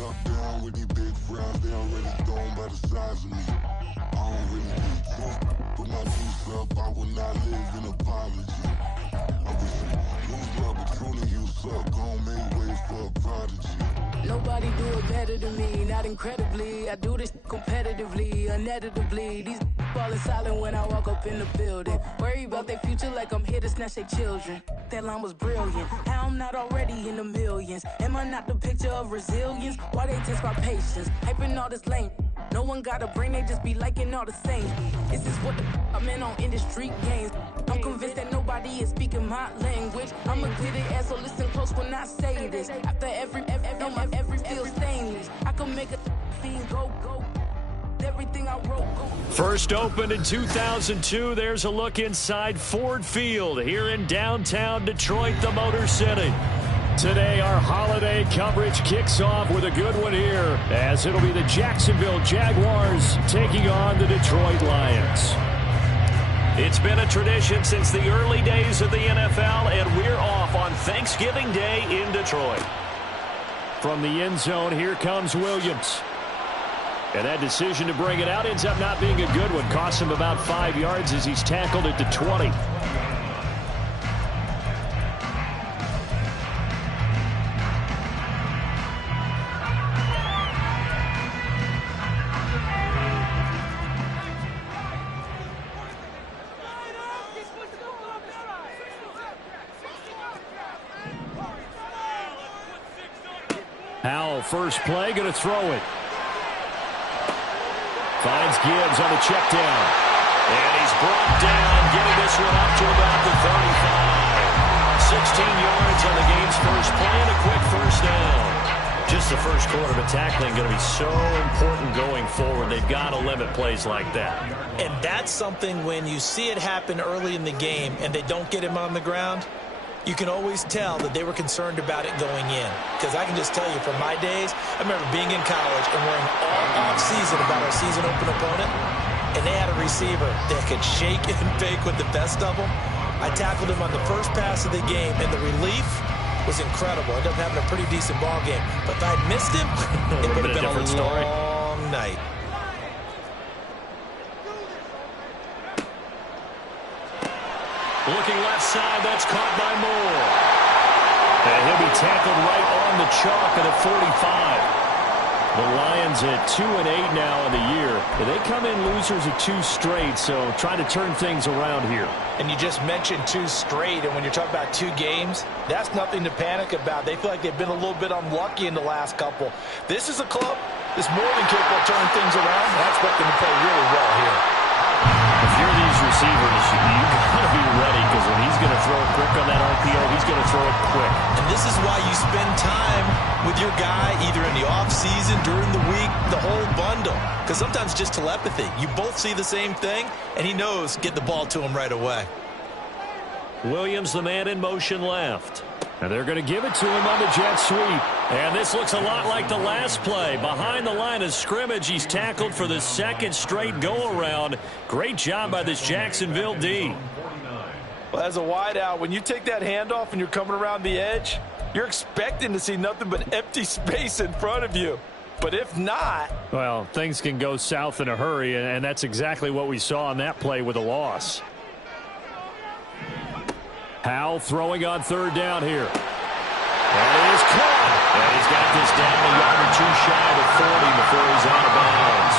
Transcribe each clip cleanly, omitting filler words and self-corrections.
Top down with these big frowns, they already thrown by the size of me. I don't really need to put my juice up, I will not live in apology. I wish you lose love, but truly you suck. Gon' make way for a prodigy. Nobody do it better than me, not incredibly. I do this competitively, uneditably. These falling silent when I walk up in the building. Worry about their future like I'm here to snatch their children. That line was brilliant. How I'm not already in the millions? Am I not the picture of resilience? Why they test my patience? Hyping all this lame. No one got a brain, they just be liking all the same. This is what the I'm in on industry games. I'm convinced that nobody is speaking my language. I'm a good ass, so listen close when I say this. After every feel stainless. I can make a fiend go. Everything I wrote, go. First opened in 2002. There's a look inside Ford Field here in downtown Detroit, the Motor City. Today, our holiday coverage kicks off with a good one here, as it'll be the Jacksonville Jaguars taking on the Detroit Lions. It's been a tradition since the early days of the NFL, and we're off on Thanksgiving Day in Detroit. From the end zone, here comes Williams. And that decision to bring it out ends up not being a good one. Costs him about 5 yards as he's tackled at the 20. Howell, first play, going to throw it. Finds Gibbs on the check down. And he's brought down, getting this one up to about the 35. 16 yards on the game's first play and a quick first down. Just the first quarter, but tackling going to be so important going forward. They've got to limit plays like that. And that's something when you see it happen early in the game and they don't get him on the ground, you can always tell that they were concerned about it going in. Because I can just tell you from my days, I remember being in college and worrying all off-season about our season-open opponent, and they had a receiver that could shake and bake with the best of them. I tackled him on the first pass of the game, and the relief was incredible. I ended up having a pretty decent ball game. But if I'd missed him, it would have been a long night. Looking left side, that's caught by Moore. And he'll be tackled right on the chalk at the 45. The Lions at 2-8 now in the year. They come in losers of 2 straight, so trying to turn things around here. And you just mentioned 2 straight, and when you're talking about 2 games, that's nothing to panic about. They feel like they've been a little bit unlucky in the last couple. This is a club that's more than capable of turning things around. I expect them to play really well here. If you're these receivers, you got to be ready, because when he's going to throw it quick on that RPO, he's going to throw it quick. And this is why you spend time with your guy either in the offseason, during the week, the whole bundle. Because sometimes just telepathy. You both see the same thing, and he knows get the ball to him right away. Williams, the man in motion left. And they're going to give it to him on the jet sweep. And this looks a lot like the last play. Behind the line of scrimmage, he's tackled for the second straight go-around. Great job by this Jacksonville D. Well, as a wideout, when you take that handoff and you're coming around the edge, you're expecting to see nothing but empty space in front of you. But if not... well, things can go south in a hurry, and that's exactly what we saw on that play with a loss. Howell throwing on third down here. And it is caught. And he's got this down a yard or 2 shy of the 40 before he's out of bounds.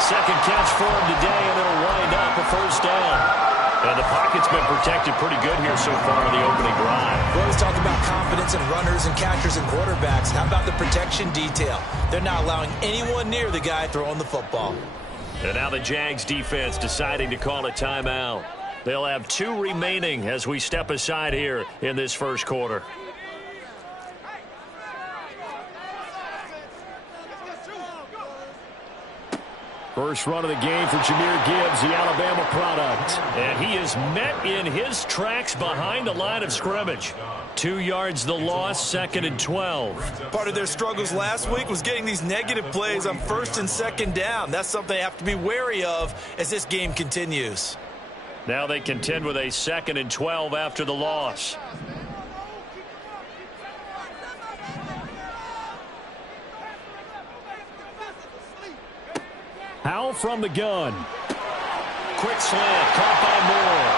Second catch for him today, and it'll wind up a first down. And the pocket's been protected pretty good here so far in the opening drive. We always talk about confidence in runners and catchers and quarterbacks. How about the protection detail? They're not allowing anyone near the guy throwing the football. And now the Jags defense deciding to call a timeout. They'll have 2 remaining as we step aside here in this first quarter. First run of the game for Jahmyr Gibbs, the Alabama product. And he is met in his tracks behind the line of scrimmage. 2 yards the loss, 2nd and 12. Part of their struggles last week was getting these negative plays on 1st and 2nd down. That's something they have to be wary of as this game continues. Now they contend with a 2nd and 12 after the loss. Howell from the gun. Quick slant, caught by Moore.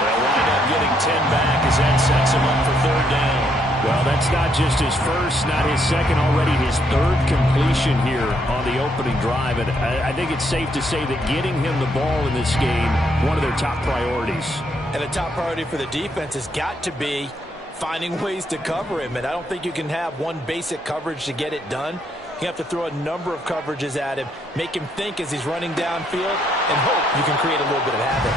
They'll wind up getting 10 back as that sets him up for third down. Well, that's not just his first, not his second, already his third completion here on the opening drive. And I think it's safe to say that getting him the ball in this game, one of their top priorities. And a top priority for the defense has got to be finding ways to cover him. And I don't think you can have one basic coverage to get it done. You have to throw a number of coverages at him, make him think as he's running downfield, and hope you can create a little bit of havoc.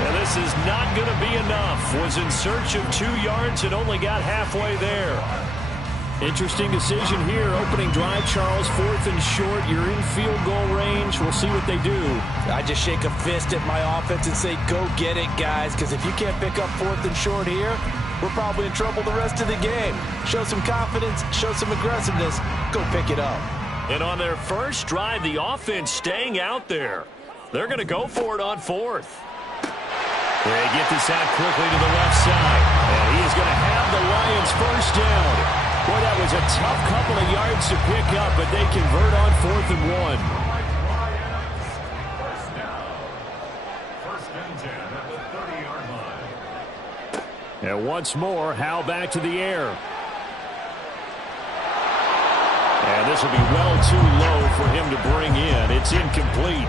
Yeah, this is not going to be enough. Was in search of 2 yards and only got halfway there. Interesting decision here. Opening drive, Charles, 4th and short. You're in field goal range. We'll see what they do. I just shake a fist at my offense and say, go get it, guys, because if you can't pick up 4th and short here, we're probably in trouble the rest of the game. Show some confidence, show some aggressiveness, go pick it up. And on their first drive, the offense staying out there. They're going to go for it on 4th. They get this out quickly to the left side. And he is going to have the Lions first down. Boy, that was a tough couple of yards to pick up, but they convert on 4th and 1. First and 10 at the 30-yard line. And once more, Howell back to the air. And this will be well too low for him to bring in. It's incomplete.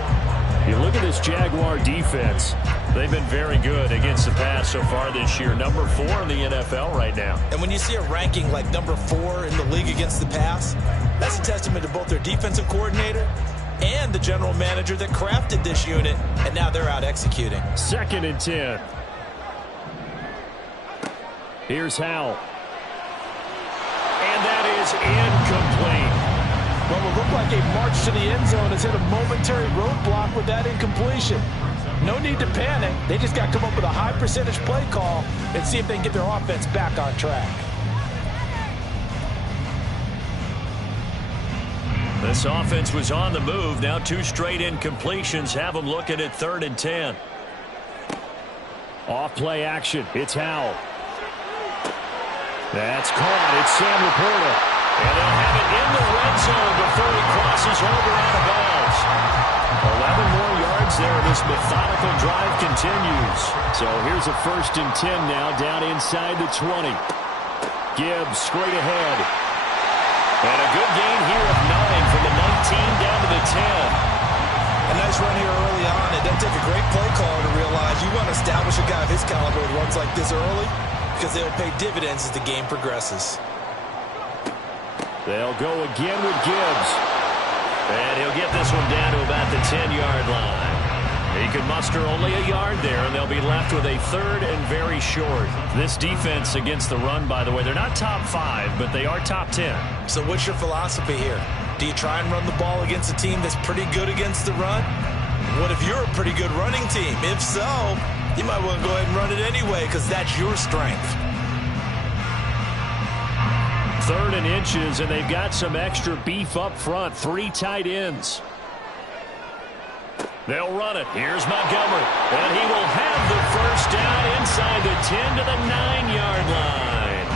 You look at this Jaguar defense. They've been very good against the pass so far this year. Number 4 in the NFL right now. And when you see a ranking like number 4 in the league against the pass, that's a testament to both their defensive coordinator and the general manager that crafted this unit, and now they're out executing. 2nd and 10. Here's Howell. And that is incomplete. Well, it looked like a march to the end zone has hit a momentary roadblock with that incompletion. No need to panic. They just got to come up with a high percentage play call and see if they can get their offense back on track. This offense was on the move. Now 2 straight incompletions have them looking at 3rd and 10. Off play action. It's Howell. That's caught. It's Sam Laporta. And they'll have it in the red zone before he crosses over out of bounds. 11 more yards there. This methodical drive continues. So here's a 1st and 10 now down inside the 20. Gibbs straight ahead. And a good gain here of 9 from the 19 down to the 10. A nice run here early on. It doesn't take a great play caller to realize you want to establish a guy of his caliber with runs like this early because they'll pay dividends as the game progresses. They'll go again with Gibbs. And he'll get this one down to about the 10-yard line. He can muster only a yard there, and they'll be left with a 3rd and very short. This defense against the run, by the way, they're not top 5, but they are top 10. So what's your philosophy here? Do you try and run the ball against a team that's pretty good against the run? What if you're a pretty good running team? If so, you might want to go ahead and run it anyway because that's your strength. 3rd and inches, and they've got some extra beef up front. 3 tight ends. They'll run it. Here's Montgomery. And he will have the first down inside the 10 to the 9-yard line.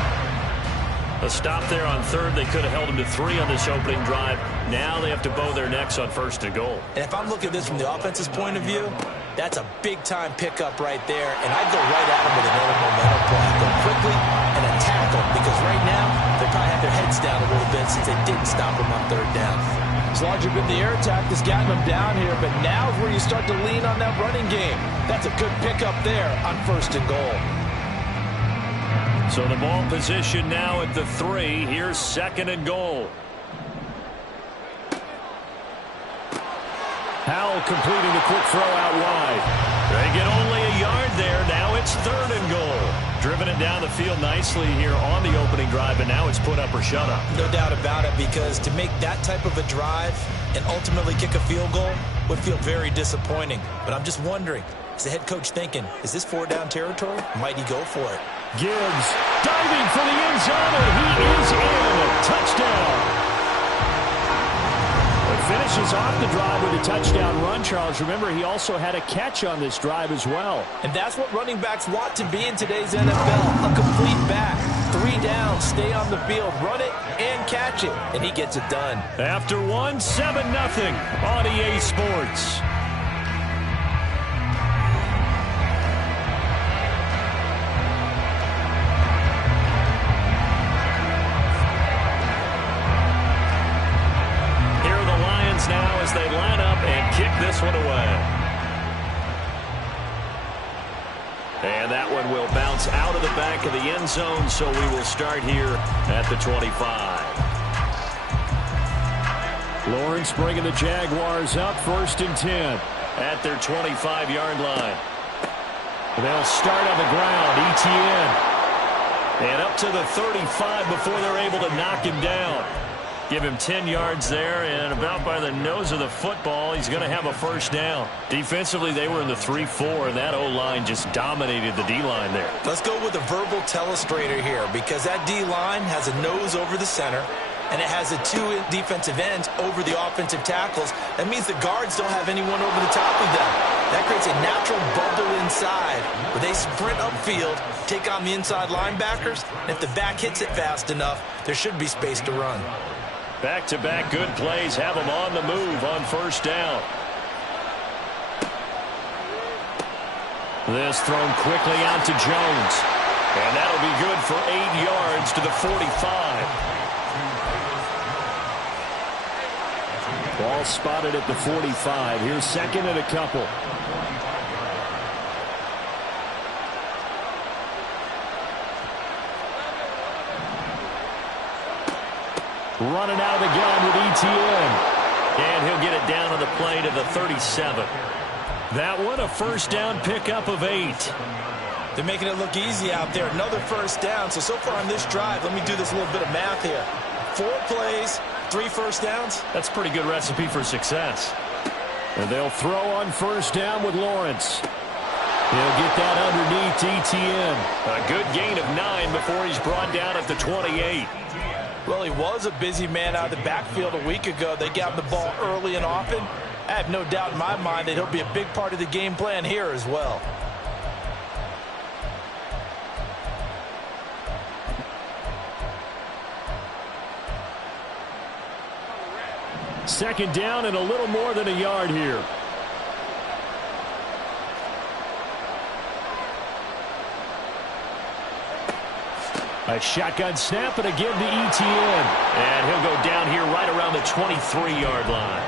A stop there on 3rd. They could have held him to 3 on this opening drive. Now they have to bow their necks on 1st and goal. And if I'm looking at this from the offense's point of view, that's a big-time pickup right there. And I'd go right at him with another momentum play. Go quickly and attack them because right now they probably have their heads down a little bit since they didn't stop him on 3rd down. It's largely been the air attack that's gotten them down here, but now is where you start to lean on that running game. That's a good pickup there on 1st and goal. So the ball position now at the 3. Here's 2nd and goal. Howell completing the quick throw out wide. They get only a yard there. Now it's 3rd and goal. Driven it down the field nicely here on the opening drive, and now it's put up or shut up. No doubt about it, because to make that type of a drive and ultimately kick a field goal would feel very disappointing. But I'm just wondering, is the head coach thinking, is this 4-down territory? Might he go for it? Gibbs diving for the end zone, and he is in. Touchdown. Finishes off the drive with a touchdown run, Charles. Remember, he also had a catch on this drive as well. And that's what running backs want to be in today's NFL, a complete back. 3 downs, stay on the field, run it, and can't catch it, and he gets it done. After one, 7-0 on EA Sports. Here are the Lions now as they line up and kick this one away. And that one will bounce out of the back of the end zone, so we will start here at the 25. Lawrence bringing the Jaguars up, 1st and 10 at their 25-yard line. They'll start on the ground, ETN. And up to the 35 before they're able to knock him down. Give him 10 yards there, and about by the nose of the football, he's going to have a 1st down. Defensively, they were in the 3-4, and that O-line just dominated the D-line there. Let's go with a verbal telestrator here, because that D-line has a nose over the center, and it has a 2 defensive ends over the offensive tackles. That means the guards don't have anyone over the top of them. That creates a natural bubble inside where they sprint upfield, take on the inside linebackers, and if the back hits it fast enough, there should be space to run. Back-to-back good plays have them on the move on 1st down. This thrown quickly out to Jones. And that'll be good for 8 yards to the 45. Ball spotted at the 45. Here's 2nd and a couple. Running out of the gun with ETN. And he'll get it down on the play to the 37. That one a 1st down pickup of 8. They're making it look easy out there. Another 1st down. So far on this drive, let me do this little bit of math here. 4 plays, 3 1st downs. That's a pretty good recipe for success. And they'll throw on 1st down with Lawrence. He'll get that underneath ETN. A good gain of 9 before he's brought down at the 28. Well, he was a busy man out of the backfield a week ago. They got him the ball early and often. I have no doubt in my mind that he'll be a big part of the game plan here as well. Second down and a little more than a yard here. A shotgun snap and again to ETN. And he'll go down here right around the 23-yard line.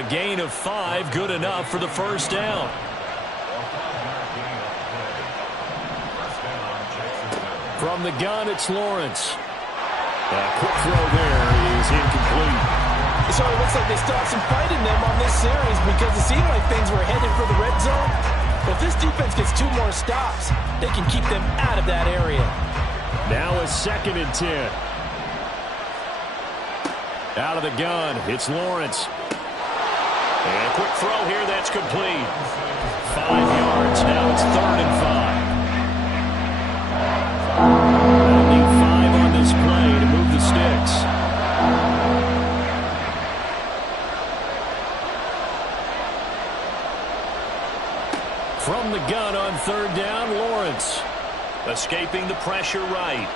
A gain of 5, good enough for the 1st down. From the gun, it's Lawrence. A quick throw there is incomplete. So it looks like they still have some fight in them on this series because it seemed like things were headed for the red zone. But if this defense gets 2 more stops, they can keep them out of that area. Now a 2nd and 10. Out of the gun, it's Lawrence. And a quick throw here, that's complete. 5 yards, now it's 3rd and 5. Need 5 on this play to move the sticks. From the gun on 3rd down, Lawrence. Escaping the pressure right.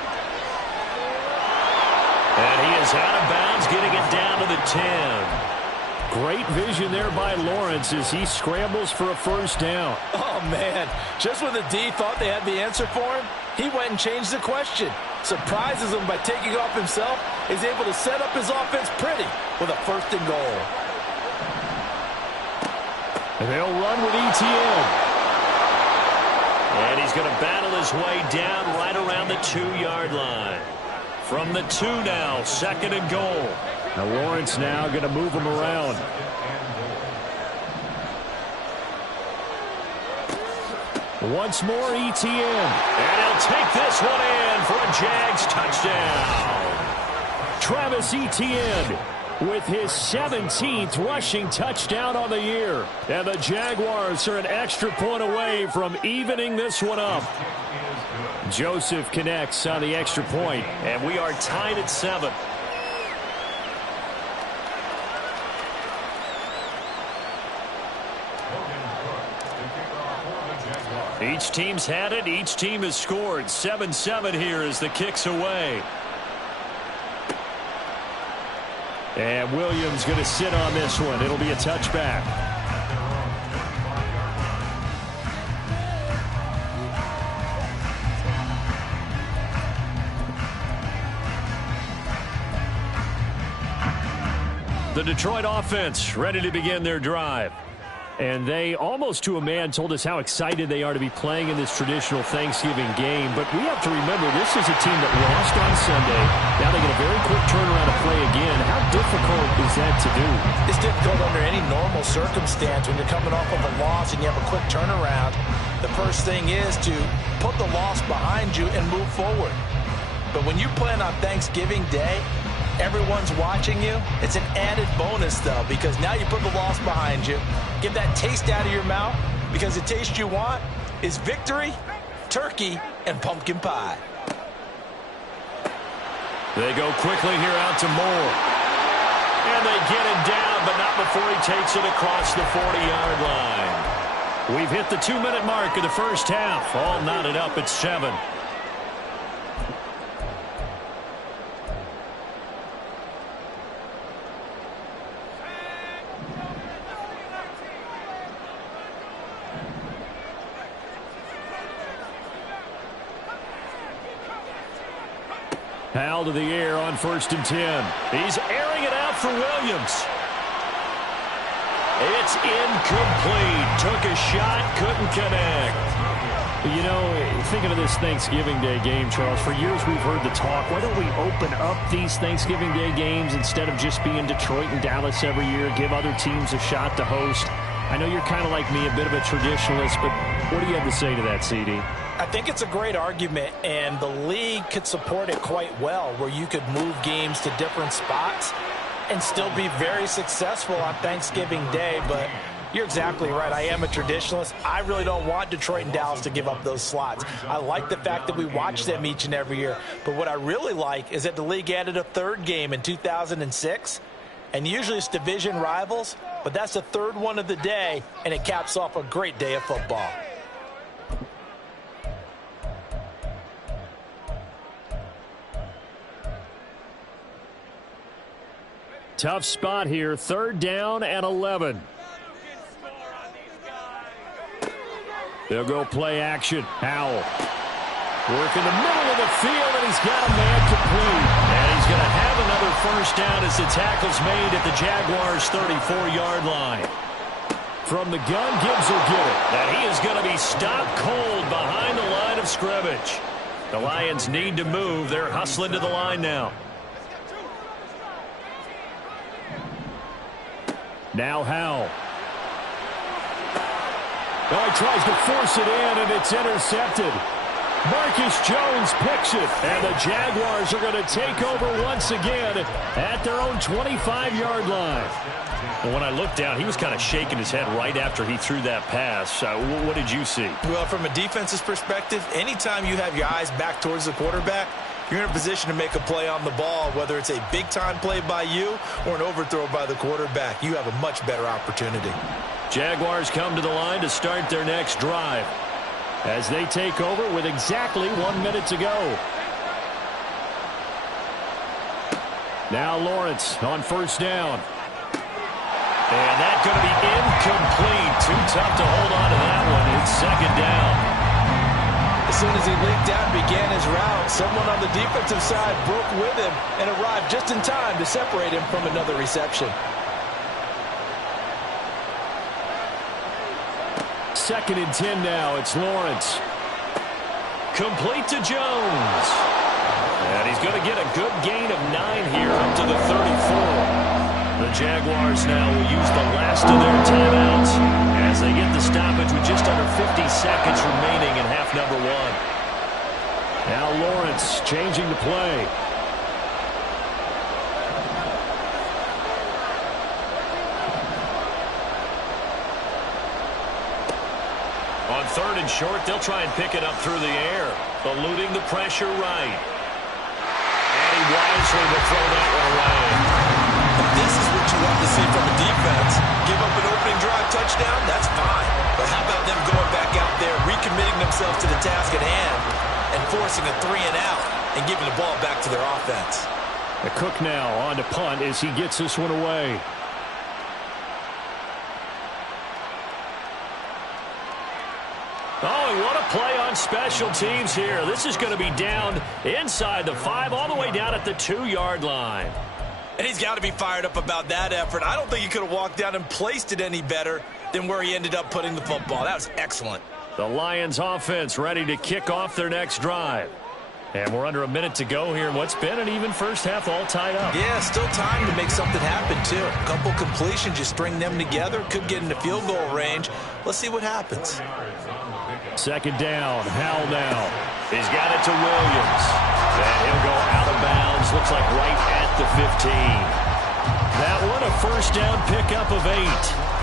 And he is out of bounds, getting it down to the 10. Great vision there by Lawrence as he scrambles for a 1st down. Oh, man. Just when the D thought they had the answer for him, he went and changed the question. Surprises him by taking off himself. Is able to set up his offense pretty with a 1st and goal. And they'll run with ETN. And he's going to battle his way down right around the 2-yard line. From the 2 now, 2nd and goal. Now Lawrence now going to move him around. Once more ETN. And he'll take this one in for a Jags touchdown. Travis Etienne with his 17th rushing touchdown on the year. And the Jaguars are an extra point away from evening this one up. Joseph connects on the extra point, and we are tied at 7. Each team's had it. Each team has scored. 7-7 here as the kick's away. And Williams going to sit on this one. It'll be a touchback. The Detroit offense ready to begin their drive. And they, almost to a man, told us how excited they are to be playing in this traditional Thanksgiving game. But we have to remember, this is a team that lost on Sunday. Now they get a very quick turnaround to play again. How difficult is that to do? It's difficult under any normal circumstance when you're coming off of a loss and you have a quick turnaround. The first thing is to put the loss behind you and move forward. But when you're playing on Thanksgiving Day, everyone's watching you. It's an added bonus, though, because now you put the loss behind you. Get that taste out of your mouth, because the taste you want is victory, turkey, and pumpkin pie. They go quickly here out to Moore. And they get him down, but not before he takes it across the 40-yard line. We've hit the 2-minute mark of the first half. All knotted up at 7. Howell to the air on 1st and 10. He's airing it out for Williams. It's incomplete. Took a shot, couldn't connect. You know, thinking of this Thanksgiving Day game, Charles, for years we've heard the talk, why don't we open up these Thanksgiving Day games instead of just being Detroit and Dallas every year, give other teams a shot to host? I know you're kind of like me, a bit of a traditionalist, but what do you have to say to that, CD? I think it's a great argument, and the league could support it quite well, where you could move games to different spots and still be very successful on Thanksgiving Day. But you're exactly right. I am a traditionalist. I really don't want Detroit and Dallas to give up those slots. I like the fact that we watch them each and every year. But what I really like is that the league added a third game in 2006. And usually it's division rivals, but that's the third one of the day, and it caps off a great day of football. Tough spot here, 3rd down and 11. They'll go play action. Howell. Work in the middle of the field, and he's got a man complete. And he's going to have another 1st down as the tackle's made at the Jaguars' 34-yard line. From the gun, Gibbs will get it. And he is going to be stopped cold behind the line of scrimmage. The Lions need to move. They're hustling to the line now. Now Howell. Oh, he tries to force it in, and it's intercepted. Marcus Jones picks it, and the Jaguars are going to take over once again at their own 25-yard line. And when I looked down, he was kind of shaking his head right after he threw that pass. What did you see? Well, from a defense's perspective, anytime you have your eyes back towards the quarterback, you're in a position to make a play on the ball, whether it's a big-time play by you or an overthrow by the quarterback. You have a much better opportunity. Jaguars come to the line to start their next drive as they take over with exactly 1 minute to go. Now Lawrence on 1st down. And that's going to be incomplete. Too tough to hold on to that one. It's 2nd down. As soon as he leaked out and began his route, someone on the defensive side broke with him and arrived just in time to separate him from another reception. 2nd and 10 now. It's Lawrence. Complete to Jones. And he's going to get a good gain of 9 here up to the 34. The Jaguars now will use the last of their timeouts as they get the stoppage with just under 50 seconds remaining in half number 1. Now Lawrence changing the play. On 3rd and short, they'll try and pick it up through the air, eluding the pressure right. And he wisely will throw that one away. This is what you want to see from a defense. Give up an opening drive touchdown, that's fine. But how about them going back out there, recommitting themselves to the task at hand, and forcing a 3-and-out and giving the ball back to their offense? The Cook now on to punt as he gets this one away. Oh, what a play on special teams here. This is going to be down inside the 5, all the way down at the 2-yard line. And he's got to be fired up about that effort. I don't think he could have walked down and placed it any better than where he ended up putting the football. That was excellent. The Lions offense ready to kick off their next drive. And we're under a minute to go here in what's been an even first half, all tied up. Yeah, still time to make something happen, too. A couple completions, you string them together, could get into field goal range. Let's see what happens. Second down, Howell now. He's got it to Williams. And he'll go out of bounds, looks like right at the 15. That one a first down pickup of 8.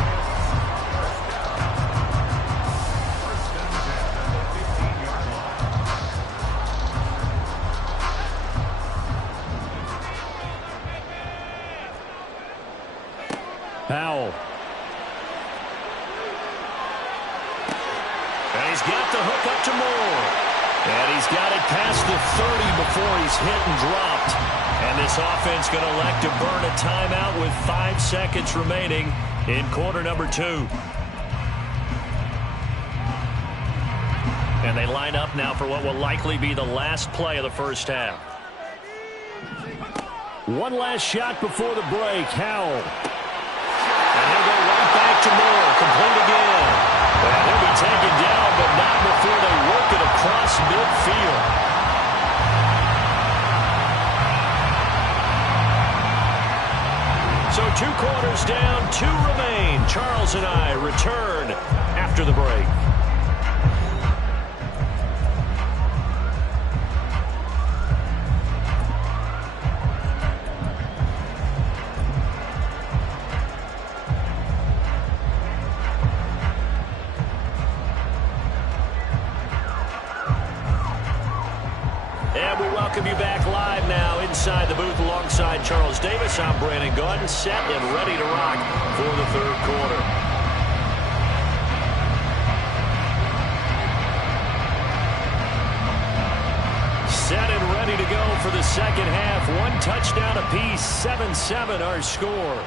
Howell. And he's got the hook up to Moore. And he's got it past the 30 before he's hit and dropped. And this offense going to elect to burn a timeout with 5 seconds remaining in quarter number 2. And they line up now for what will likely be the last play of the first half. One last shot before the break. Howell. And he'll go right back to Moore. Complete again. And he'll be taken down, but not before they work it across midfield. So 2 quarters down, 2 remain. Charles and I return after the break. Welcome you back live now inside the booth alongside Charles Davis. I'm Brandon Gaudin, set and ready to rock for the third quarter. Set and ready to go for the second half. 1 touchdown apiece, 7-7 our score.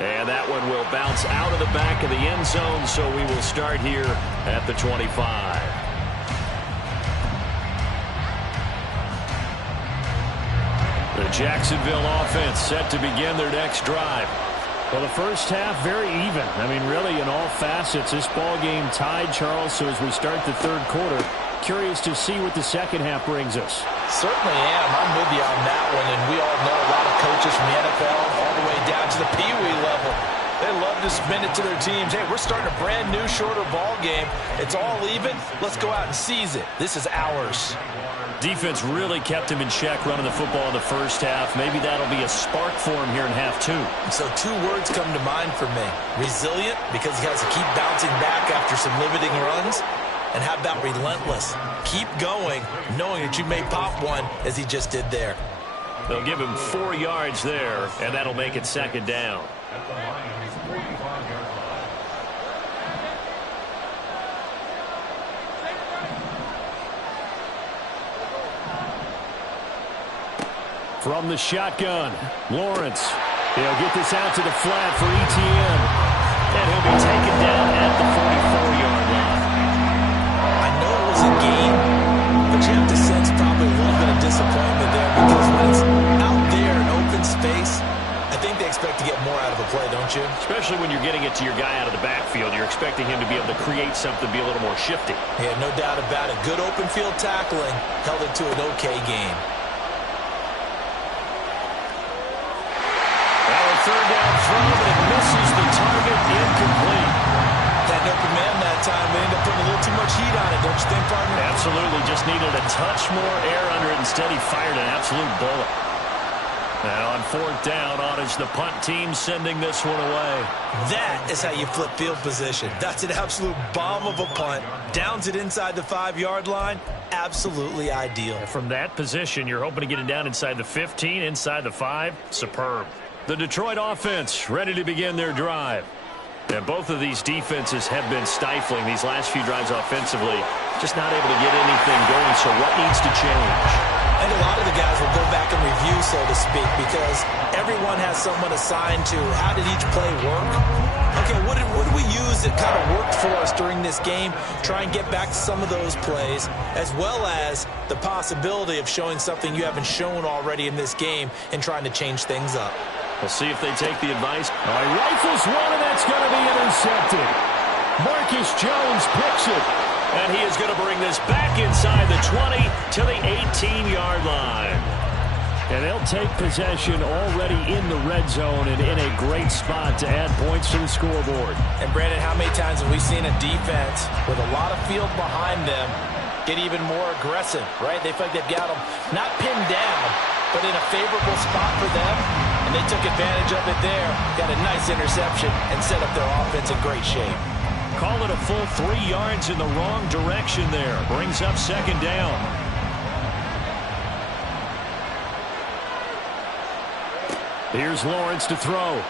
And that one will bounce out of the back of the end zone, so we will start here at the 25. The Jacksonville offense set to begin their next drive. Well, the first half very even. I mean, really, in all facets, this ball game tied, Charles. So as we start the third quarter, curious to see what the second half brings us. Certainly am. I'm with you on that one. And we all know a lot of coaches from the NFL all the way down to the Pee-wee level. They love to spin it to their teams. Hey, we're starting a brand new, shorter ball game. It's all even. Let's go out and seize it. This is ours. Defense really kept him in check running the football in the first half. Maybe that'll be a spark for him here in half 2. So 2 words come to mind for me. Resilient, because he has to keep bouncing back after some limiting runs. And how about relentless? Keep going, knowing that you may pop one as he just did there. They'll give him 4 yards there, and that'll make it second down. From the shotgun, Lawrence. He'll get this out to the flat for ETN. And he'll be taken down at the 44-yard line. I know it was a game, but you have to sense probably a little bit of disappointment there because when it's out there in open space, I think they expect to get more out of a play, don't you? Especially when you're getting it to your guy out of the backfield. You're expecting him to be able to create something, be a little more shifty. Yeah, no doubt about it. Good open field tackling held it to an okay game. Third down throw, but it misses the target, incomplete. That open man that time, they ended up putting a little too much heat on it, don't you think, partner? Absolutely, just needed a touch more air under it. Instead, he fired an absolute bullet. Now on 4th down, on is the punt team sending this one away. That is how you flip field position. That's an absolute bomb of a punt. Downs it inside the 5-yard line. Absolutely ideal. From that position, you're hoping to get it down inside the 15, inside the 5. Superb. The Detroit offense ready to begin their drive. And both of these defenses have been stifling these last few drives offensively. Just not able to get anything going, so what needs to change? And a lot of the guys will go back and review, so to speak, because everyone has someone assigned to how did each play work. Okay, what did we use that kind of worked for us during this game? Try and get back to some of those plays, as well as the possibility of showing something you haven't shown already in this game and trying to change things up. We'll see if they take the advice. All right, rifles one, and that's going to be intercepted. Marcus Jones picks it. And he is going to bring this back inside the 20 to the 18-yard line. And they'll take possession already in the red zone and in a great spot to add points to the scoreboard. And, Brandon, how many times have we seen a defense with a lot of field behind them get even more aggressive, right? They feel like they've got them not pinned down, but in a favorable spot for them, and they took advantage of it there, got a nice interception, and set up their offense in great shape. Call it a full 3 yards in the wrong direction there. Brings up second down. Here's Lawrence to throw.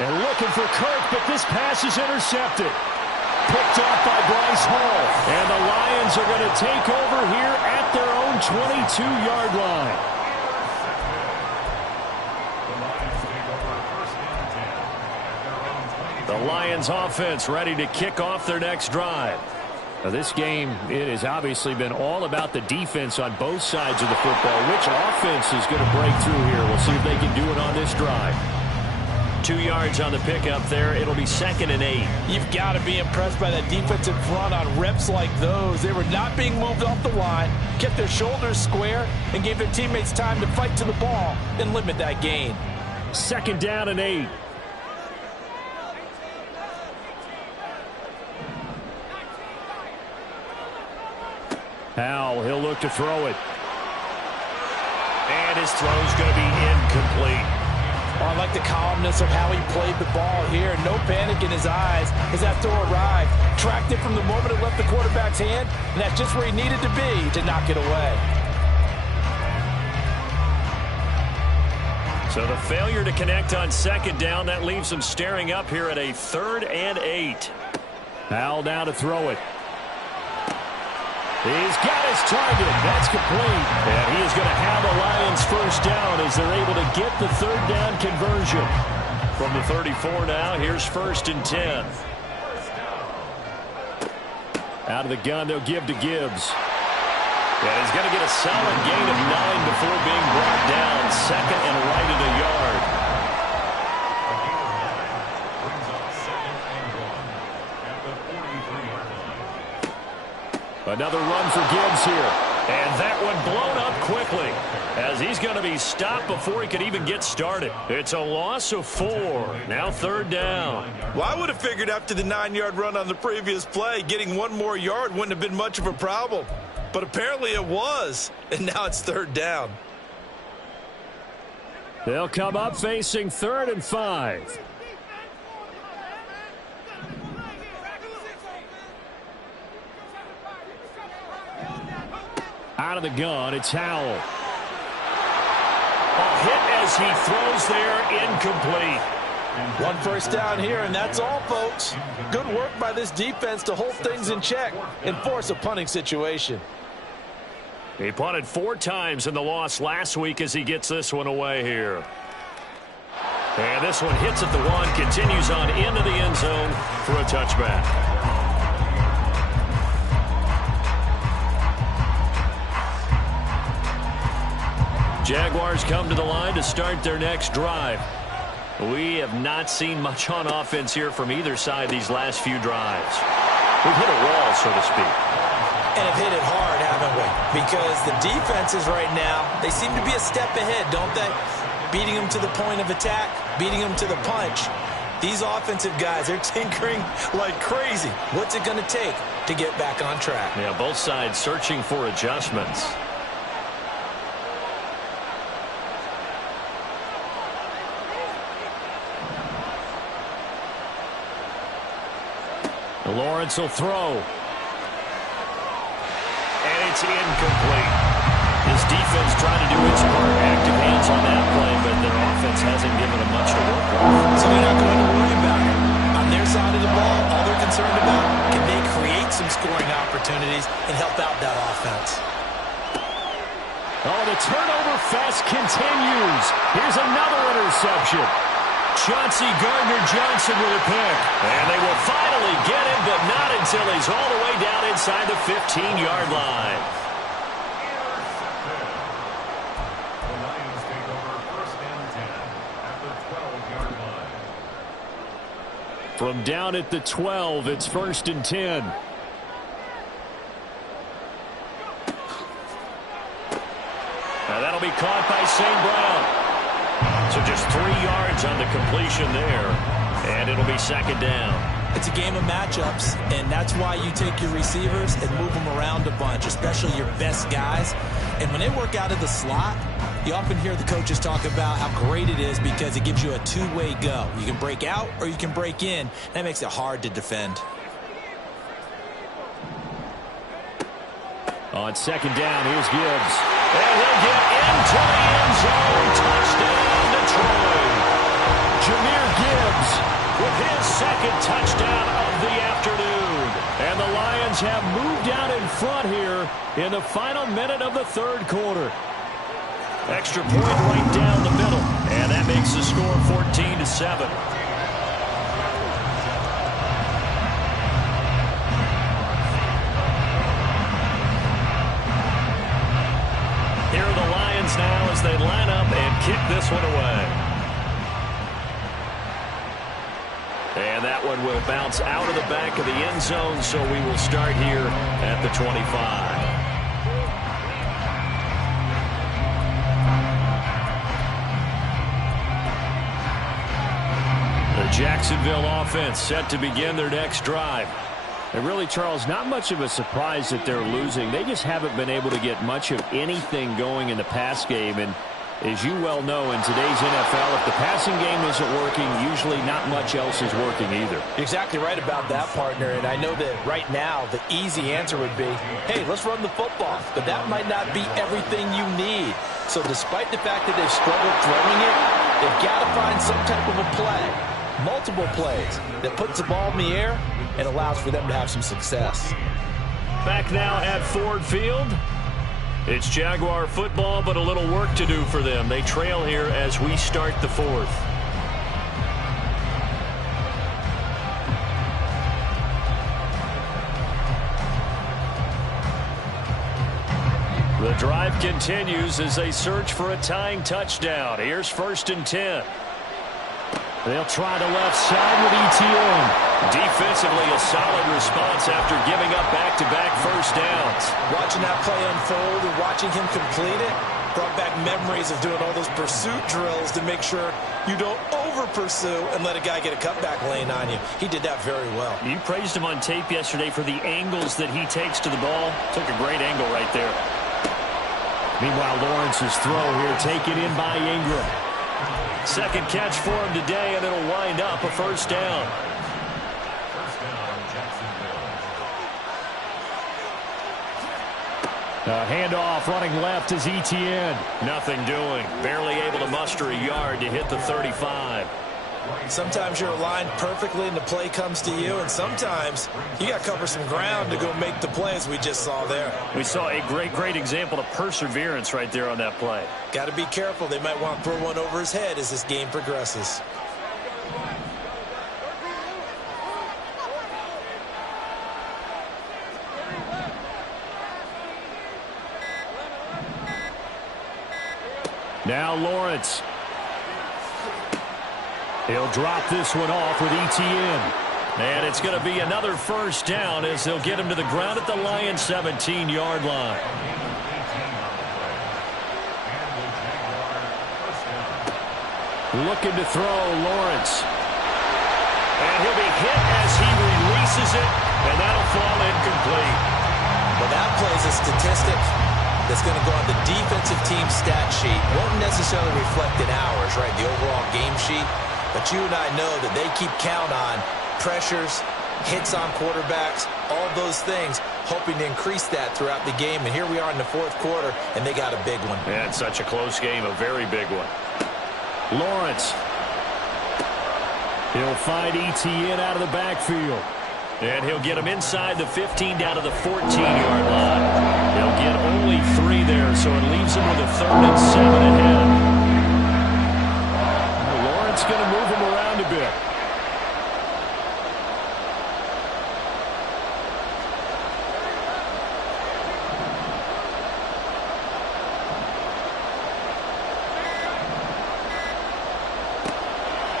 And looking for Kirk, but this pass is intercepted. Picked off by Bryce Hall. And the Lions are going to take over here at their own 22-yard line. The Lions offense ready to kick off their next drive. Now this game, it has obviously been all about the defense on both sides of the football. Which offense is going to break through here? We'll see if they can do it on this drive. 2 yards on the pickup there. It'll be 2nd and 8. You've got to be impressed by that defensive front on reps like those. They were not being moved off the line, kept their shoulders square, and gave their teammates time to fight to the ball and limit that gain. 2nd down and 8. Howell, he'll look to throw it. And his throw's going to be incomplete. Oh, I like the calmness of how he played the ball here. No panic in his eyes as that throw arrived. Tracked it from the moment it left the quarterback's hand, and that's just where he needed to be to knock it away. So the failure to connect on 2nd down, that leaves them staring up here at a 3rd and 8. Howell now to throw it. He's got his target. That's complete. And he is going to have the Lions first down as they're able to get the 3rd down conversion. From the 34 now, here's 1st and 10. Out of the gun, they'll give to Gibbs. And he's going to get a solid gain of 9 before being brought down. 2nd and right at a yard. Another run for Gibbs here. And that one blown up quickly as he's going to be stopped before he could even get started. It's a loss of 4. Now 3rd down. Well, I would have figured after the 9-yard run on the previous play, getting 1 more yard wouldn't have been much of a problem. But apparently it was. And now it's 3rd down. They'll come up facing 3rd and 5. Out of the gun, it's Howell. A hit as he throws there, incomplete. 1 first down here, and that's all, folks. Good work by this defense to hold things in check and force a punting situation. He punted 4 times in the loss last week as he gets this one away here. And this one hits at the 1, continues on into the end zone for a touchback. Jaguars come to the line to start their next drive. We have not seen much on offense here from either side these last few drives. We've hit a wall, so to speak. And have hit it hard, haven't we? Because the defenses right now, they seem to be a step ahead, don't they? Beating them to the point of attack, beating them to the punch. These offensive guys, they're tinkering like crazy. What's it going to take to get back on track? Yeah, both sides searching for adjustments. Lawrence will throw. And it's incomplete. His defense trying to do its part. Active hands on that play, but their offense hasn't given them much to work with. So they're not going to worry about it. On their side of the ball, all they're concerned about, can they create some scoring opportunities and help out that offense? Oh, the turnover fest continues. Here's another interception. Chauncey Gardner-Johnson with a pick. And they will finally get him, but not until he's all the way down inside the 15-yard line. The Lions take over 1st and 10 at the 12-yard line. From down at the 12, it's 1st and 10. Now that'll be caught by St. Brown. So just 3 yards on the completion there, and it'll be 2nd down. It's a game of matchups, and that's why you take your receivers and move them around a bunch, especially your best guys. And when they work out of the slot, you often hear the coaches talk about how great it is because it gives you a two-way go. You can break out or you can break in. That makes it hard to defend. On 2nd down, here's Gibbs. And he'll get into the end zone. Touchdown, Detroit. Jahmyr Gibbs with his 2nd touchdown of the afternoon. And the Lions have moved out in front here in the final minute of the 3rd quarter. Extra point right down the middle. And that makes the score 14-7. Here are the Lions now as they line up and kick this one away. And that one will bounce out of the back of the end zone, so we will start here at the 25. The Jacksonville offense set to begin their next drive. And really, Charles, not much of a surprise that they're losing. They just haven't been able to get much of anything going in the pass game. And as you well know, in today's NFL, if the passing game isn't working, usually not much else is working either. You're exactly right about that, partner. And I know that right now the easy answer would be, hey, let's run the football. But that might not be everything you need. So despite the fact that they've struggled throwing it, they've got to find some type of a play, multiple plays, that puts the ball in the air and allows for them to have some success. Back now at Ford Field. It's Jaguar football, but a little work to do for them. They trail here as we start the 4th. The drive continues as they search for a tying touchdown. Here's 1st and 10. They'll try the left side with ETN. Defensively, a solid response after giving up back-to-back first downs. Watching that play unfold and watching him complete it brought back memories of doing all those pursuit drills to make sure you don't over-pursue and let a guy get a cutback lane on you. He did that very well. You praised him on tape yesterday for the angles that he takes to the ball. Took a great angle right there. Meanwhile, Lawrence's throw here taken in by Ingram. 2nd catch for him today, and it'll wind up a 1st down. A handoff running left is ETN. Nothing doing. Barely able to muster a yard to hit the 35. Sometimes you're aligned perfectly and the play comes to you, and sometimes you got to cover some ground to go make the plays we just saw there. We saw a great example of perseverance right there on that play. Got to be careful. They might want to throw one over his head as this game progresses. Now Lawrence. He'll drop this one off with ETN. And it's going to be another 1st down as they'll get him to the ground at the Lions' 17-yard line. Looking to throw, Lawrence. And he'll be hit as he releases it, and that'll fall incomplete. Well, that plays a statistic that's going to go on the defensive team stat sheet. Won't necessarily reflect in ours, right, the overall game sheet. But you and I know that they keep count on pressures, hits on quarterbacks, all those things, hoping to increase that throughout the game. And here we are in the 4th quarter, and they got a big one. Yeah, it's such a close game, a very big one. Lawrence. He'll find ETN out of the backfield. And he'll get him inside the 15 down to the 14-yard line. They'll get only 3 there, so it leaves them with a 3rd and 7 ahead. Lawrence going to move him around a bit.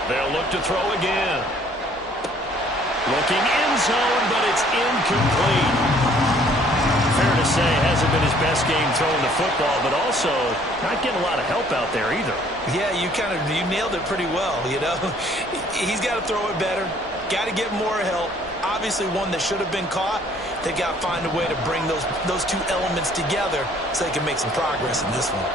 They'll look to throw again. Looking end zone, but it's incomplete. Fair to say, hasn't been his best game throwing the football, but also not getting a lot of help out there either. Yeah, you nailed it pretty well, you know. He's got to throw it better. Got to get more help. Obviously one that should have been caught. They got to find a way to bring those 2 elements together so they can make some progress in this one.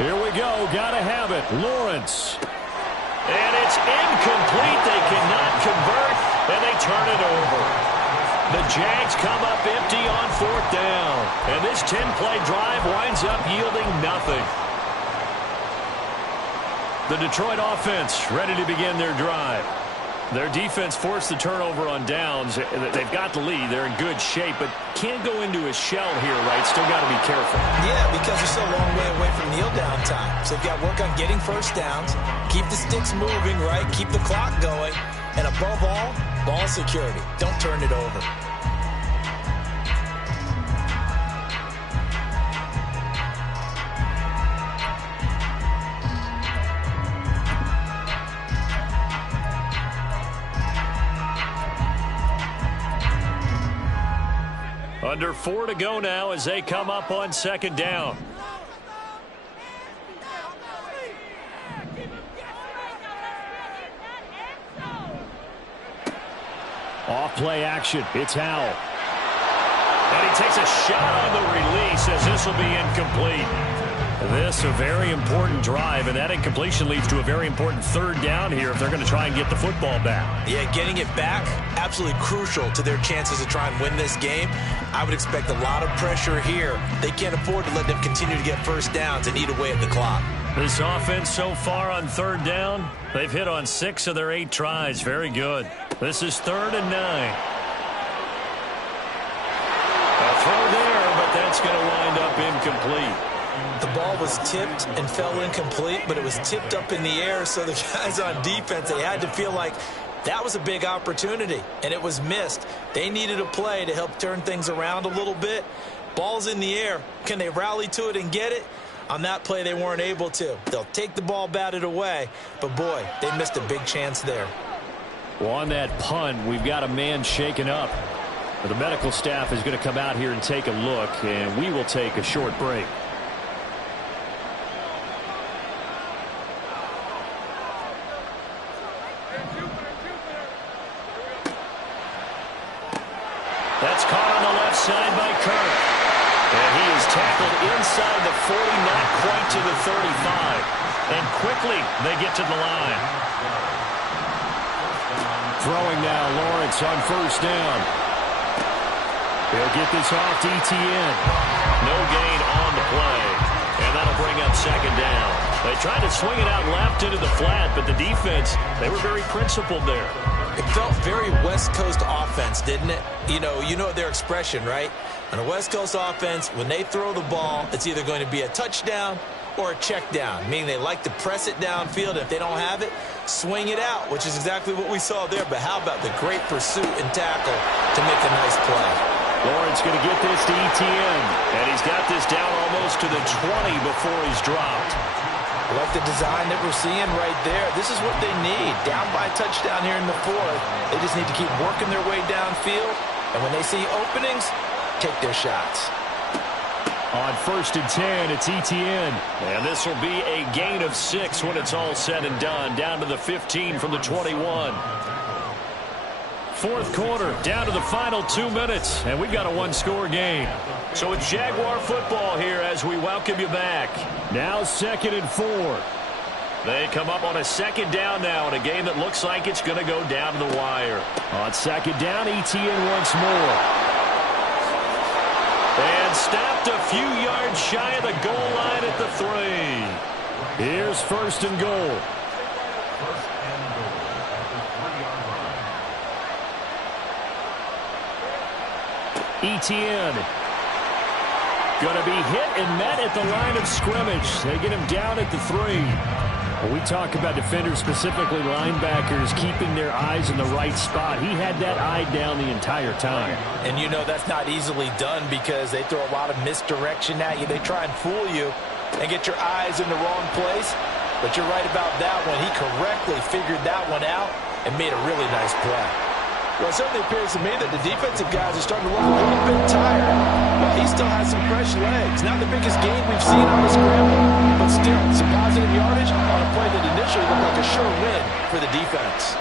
Here we go. Got to have it. Lawrence. And it's incomplete. They cannot convert, and they turn it over. The Jags come up empty on 4th down. And this 10-play drive winds up yielding nothing. The Detroit offense ready to begin their drive. Their defense forced the turnover on downs. They've got the lead. They're in good shape, but can't go into a shell here, right? Still got to be careful. Yeah, because they're still a long way away from kneel down time. So they've got to work on getting first downs, keep the sticks moving, right? Keep the clock going. And above all, ball security. Don't turn it over. Under 4 to go now as they come up on 2nd down. Off play action. It's Howell. And he takes a shot on the release as this will be incomplete. This a very important drive, and that incompletion leads to a very important 3rd down here if they're going to try and get the football back. Yeah, getting it back, absolutely crucial to their chances to try and win this game. I would expect a lot of pressure here. They can't afford to let them continue to get first downs and eat away at the clock. This offense so far on 3rd down, they've hit on 6 of their 8 tries. Very good. This is 3rd and 9. A throw there, but that's going to wind up incomplete. The ball was tipped and fell incomplete, but it was tipped up in the air, so the guys on defense, they had to feel like that was a big opportunity, and it was missed. They needed a play to help turn things around a little bit. Ball's in the air. Can they rally to it and get it? On that play, they weren't able to. They'll take the ball batted away, but boy, they missed a big chance there. Well, on that punt, we've got a man shaken up. The medical staff is going to come out here and take a look, and we will take a short break. That's caught on the left side by Kirk. And he is tackled inside the 40, not quite to the 35. And quickly they get to the line. Throwing now, Lawrence on 1st down. He'll get this off to ETN. No gain on the play. And that'll bring up 2nd down. They tried to swing it out left into the flat, but the defense, they were very principled there. It felt very West Coast offense, didn't it? You know their expression, right? On a West Coast offense, when they throw the ball, it's either going to be a touchdown or a check down, meaning they like to press it downfield. If they don't have it, swing it out, which is exactly what we saw there. But how about the great pursuit and tackle to make a nice play? Lawrence going to get this to ETN, and he's got this down almost to the 20 before he's dropped. I like the design that we're seeing right there. This is what they need. Down by a touchdown here in the 4th. They just need to keep working their way downfield. And when they see openings, take their shots. On 1st and 10, it's ETN. And this will be a gain of 6 when it's all said and done. Down to the 15 from the 21. 4th quarter, down to the final 2 minutes. And we've got a 1-score game. So it's Jaguar football here as we welcome you back. Now 2nd and 4. They come up on a 2nd down now in a game that looks like it's going to go down to the wire. On 2nd down, ETN once more. And stopped a few yards shy of the goal line at the 3. Here's first and goal. First and goal at the 3-yard line. Etienne. Going to be hit and met at the line of scrimmage. They get him down at the 3. When we talk about defenders, specifically linebackers, keeping their eyes in the right spot, he had that eye down the entire time. And you know that's not easily done because they throw a lot of misdirection at you. They try and fool you and get your eyes in the wrong place. But you're right about that one. He correctly figured that one out and made a really nice play. Well, it certainly appears to me that the defensive guys are starting to look a little bit tired. But he still has some fresh legs. Not the biggest gain we've seen on the scramble, but still some positive yardage on a play that initially looked like a sure win for the defense.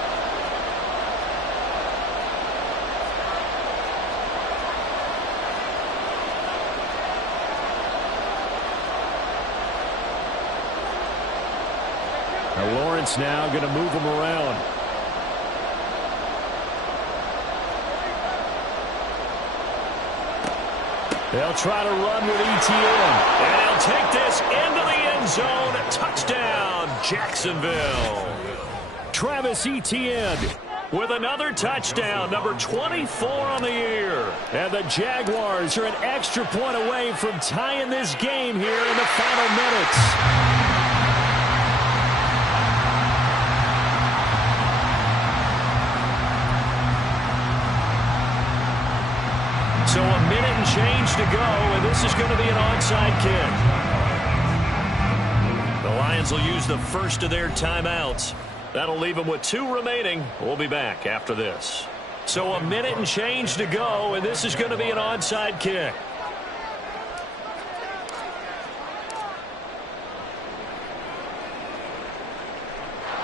Now Lawrence now going to move him around. They'll try to run with Etienne. And he'll take this into the end zone. Touchdown, Jacksonville. Travis Etienne with another touchdown, number 24 on the year. And the Jaguars are an extra point away from tying this game here in the final minutes. So a minute and change to go, and this is going to be an onside kick. The Lions will use the first of their timeouts. That'll leave them with 2 remaining. We'll be back after this. So a minute and change to go, and this is going to be an onside kick.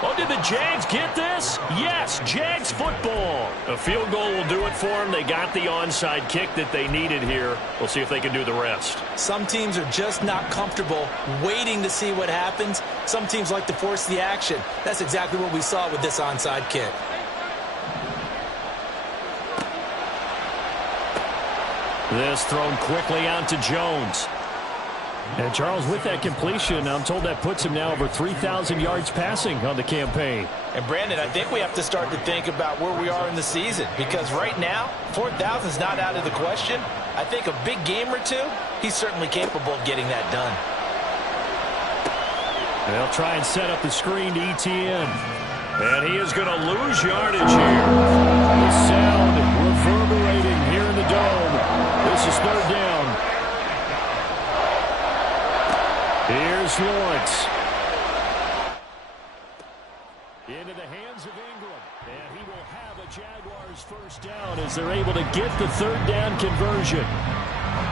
Oh, did the Jags get this? Yes, Jags football. A field goal will do it for them. They got the onside kick that they needed here. We'll see if they can do the rest. Some teams are just not comfortable waiting to see what happens. Some teams like to force the action. That's exactly what we saw with this onside kick. This thrown quickly out to Jones. And Charles, with that completion, I'm told that puts him now over 3,000 yards passing on the campaign. And Brandon, I think we have to start to think about where we are in the season, because right now 4,000 is not out of the question. I think a big game or two, he's certainly capable of getting that done. They'll try and set up the screen to Etienne. And he is going to lose yardage here. The sound reverberating here in the dome. This is third down. Here's Lawrence. Into the hands of Ingram. And he will have a Jaguars first down as they're able to get the third down conversion.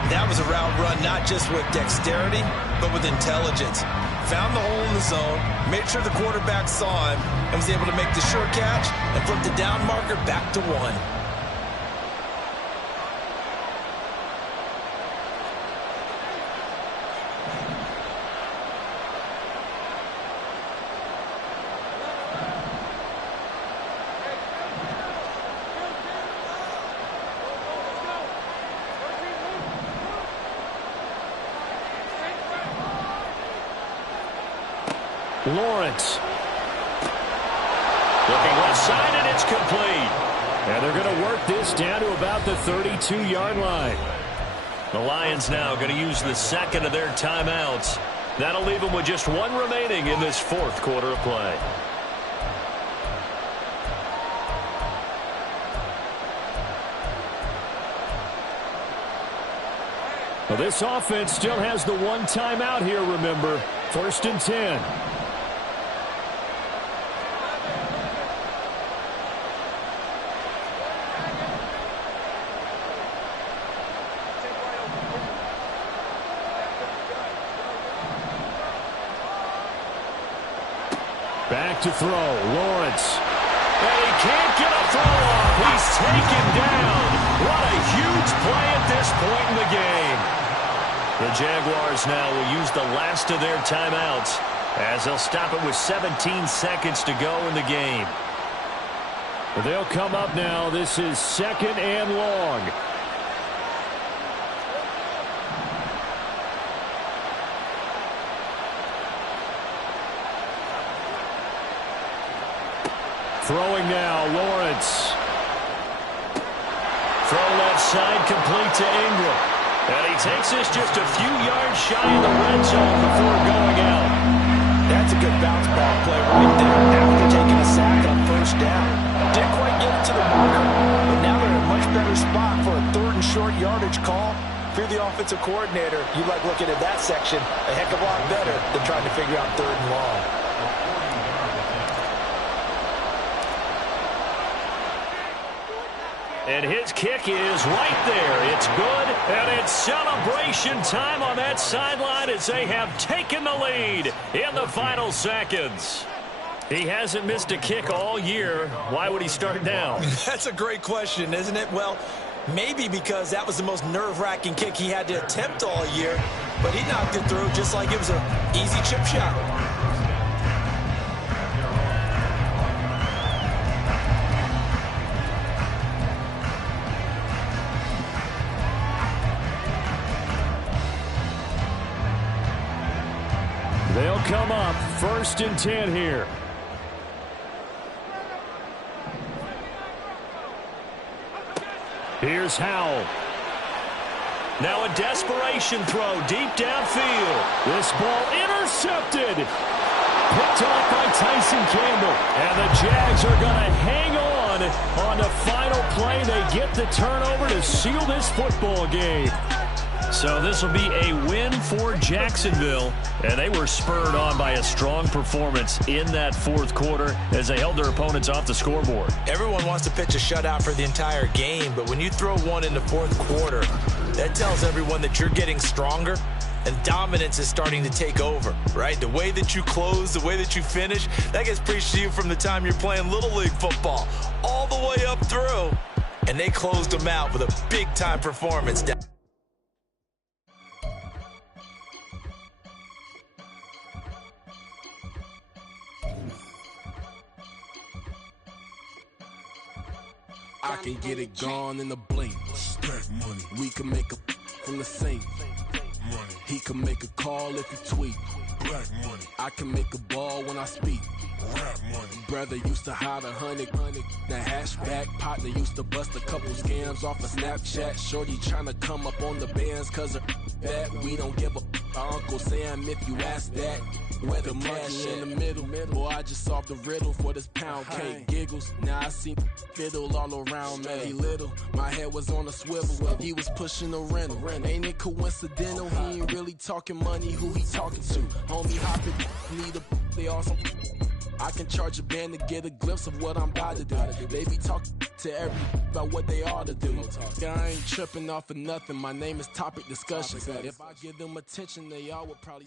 That was a route run not just with dexterity, but with intelligence. Found the hole in the zone, made sure the quarterback saw him, and was able to make the sure catch and flip the down marker back to 1. Lawrence. Looking left side, and it's complete. And they're going to work this down to about the 32-yard line. The Lions now going to use the second of their timeouts. That'll leave them with just 1 remaining in this fourth quarter of play. Well, this offense still has the 1 timeout here, remember. First and 10. Back to throw. Lawrence. And he can't get a throw off. He's taken down. What a huge play at this point in the game. The Jaguars now will use the last of their timeouts as they'll stop it with 17 seconds to go in the game. They'll come up now. This is second and long. Throwing now, Lawrence. Throw left side, complete to Ingram. And he takes this just a few yards shy of the red zone before going out. That's a good bounce ball play right there after taking a sack on first down. Didn't quite get it to the marker, but now they're in a much better spot for a 3rd and short yardage call. If you're the offensive coordinator, you like looking at that section a heck of a lot better than trying to figure out 3rd and long. And his kick is right there. It's good, and it's celebration time on that sideline as they have taken the lead in the final seconds. He hasn't missed a kick all year. Why would he start now? That's a great question, isn't it? Well, maybe because that was the most nerve-wracking kick he had to attempt all year, but he knocked it through just like it was an easy chip shot. They'll come up 1st and 10 here. Here's Howell. Now a desperation throw deep downfield. This ball intercepted. Picked off by Tyson Campbell. And the Jags are going to hang on the final play. They get the turnover to seal this football game. So this will be a win for Jacksonville, and they were spurred on by a strong performance in that 4th quarter as they held their opponents off the scoreboard. Everyone wants to pitch a shutout for the entire game, but when you throw one in the 4th quarter, that tells everyone that you're getting stronger and dominance is starting to take over, right? The way that you close, the way that you finish, that gets preached to you from the time you're playing Little League football all the way up through, and they closed them out with a big-time performance. I can get it gone in a blink. Stack money. We can make a from the sink. Money. He can make a call if he tweet. Black money. I can make a ball when I speak. Rap money. Brother used to hide 100. The hashback partner used to bust a couple scams off of Snapchat. Shorty tryna come up on the bands cause of that. We don't give a Uncle Sam if you ask that. Where the cash in the middle. Boy, I just solved the riddle for this pound cake. Giggles, now I see fiddle all around me. Little, my head was on a swivel. He was pushing a rental. Ain't it coincidental? He ain't really talking money. Who he talking to? Homie hopping, need a they awesome. I can charge a band to get a glimpse of what I'm about to do. They be talking to every about what they ought to do. I ain't tripping off of nothing. My name is topic discussion. If I give them attention, they all would probably